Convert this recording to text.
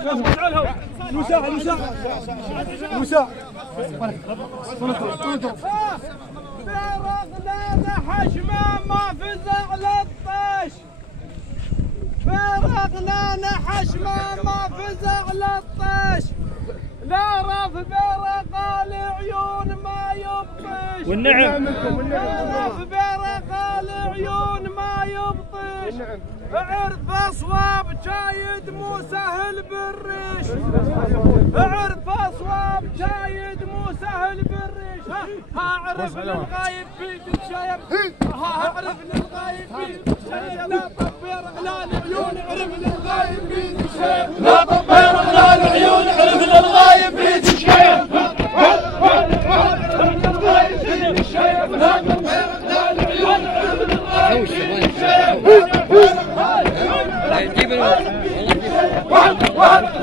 فرقنا حشمه ما فزع للطش، فرقنا حشمه ما فزع للطش، لا رف برق العيون ما يبطش، والنعم رف برق العيون ما يبطش، عرف اصواب جايد مو سهل بالريش، عرف اصواب جايد مو سهل بالريش، ها اعرف للغايب فيك شايب، ها اعرف للغايب فيك شايب، لا طبير اغلال عيون، اعرف للغايب فيك شايب.